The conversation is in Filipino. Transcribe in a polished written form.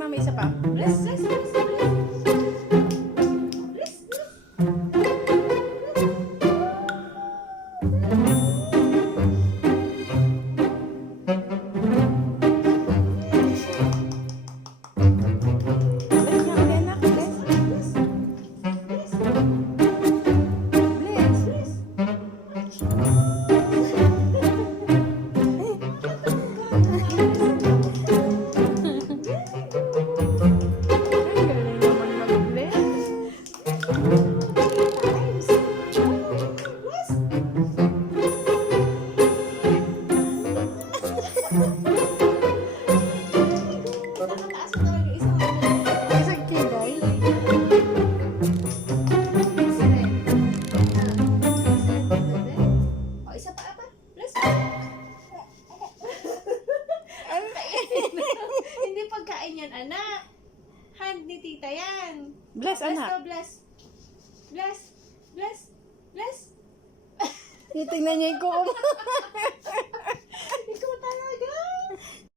mami, isa pa. Bless, bless, bless, bless. Bless, bless. Bless nga ulit, anak. Bless. Bless, bless. Bless. Bless. Ay, galing naman mag-bless. Times. Bless. Nakataas mo talaga isang Isang kilay. O, isa pa apa? Bless. Hindi pagkain yan, anak. Hand ni tita yan. Bless, Bless anak. to bless. Bless. Bless. Bless. Titingnan niya yung kuko mo.